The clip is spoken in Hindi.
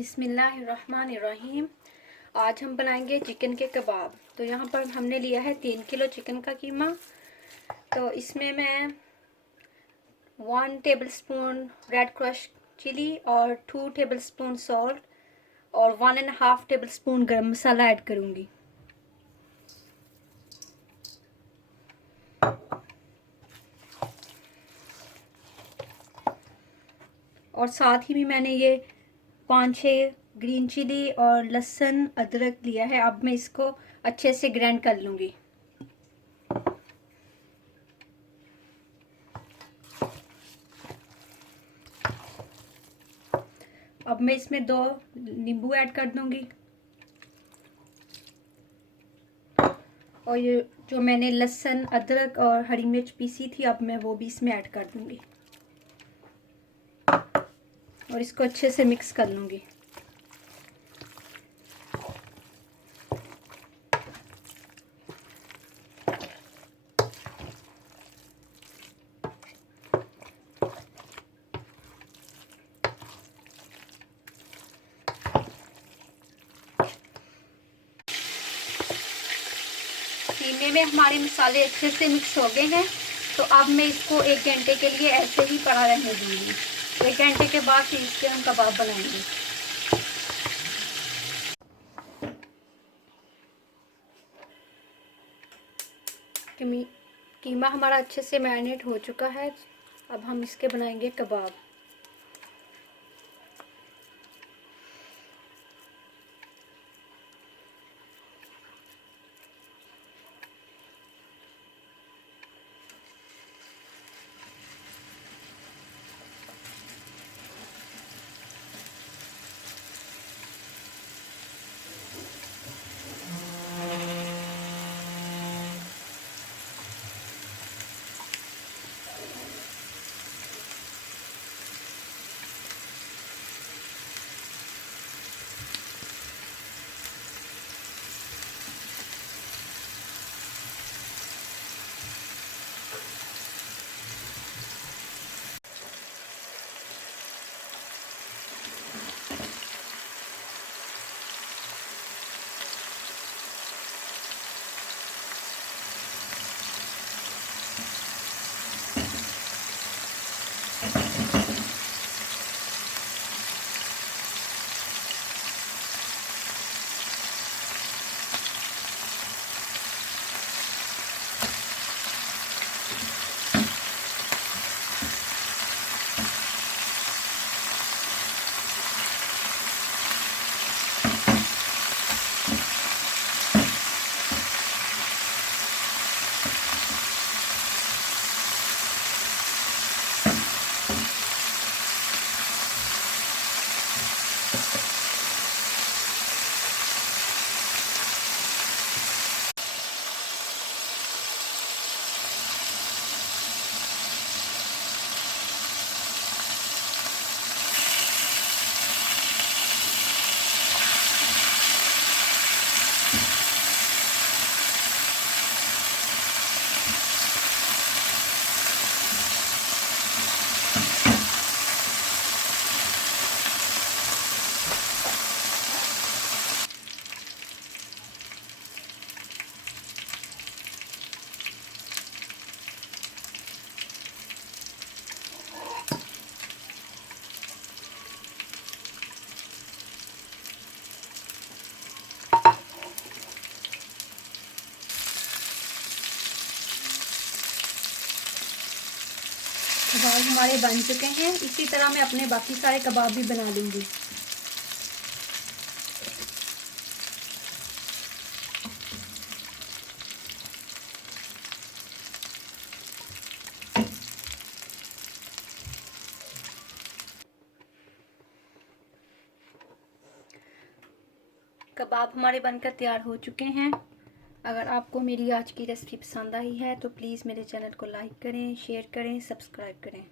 बिस्मिल्लाहिर्रहमानिर्रहीम। आज हम बनाएंगे चिकन के कबाब। तो यहाँ पर हमने लिया है 3 किलो चिकन का कीमा। तो इसमें मैं 1 टेबलस्पून रेड क्रश चिली और 2 टेबलस्पून सॉल्ट और 1.5 टेबलस्पून गरम मसाला ऐड करूँगी। और साथ ही भी मैंने ये 5-6 ग्रीन चिली और लहसुन अदरक लिया है। अब मैं इसको अच्छे से ग्राइंड कर लूँगी। अब मैं इसमें 2 नींबू ऐड कर दूँगी। और ये जो मैंने लहसुन अदरक और हरी मिर्च पीसी थी, अब मैं वो भी इसमें ऐड कर दूँगी और इसको अच्छे से मिक्स कर लूँगी। कीमे में हमारे मसाले अच्छे से मिक्स हो गए हैं। तो अब मैं इसको 1 घंटे के लिए ऐसे ही पड़ा रहने दूँगी। 1 घंटे के बाद फिर इसके हम कबाब बनाएंगे। कीमा हमारा अच्छे से मैरिनेट हो चुका है। अब हम इसके बनाएंगे कबाब। कबाब हमारे बन चुके हैं। इसी तरह मैं अपने बाकी सारे कबाब भी बना लूँगी। कबाब हमारे बनकर तैयार हो चुके हैं। अगर आपको मेरी आज की रेसिपी पसंद आई है तो प्लीज़ मेरे चैनल को लाइक करें, शेयर करें, सब्सक्राइब करें।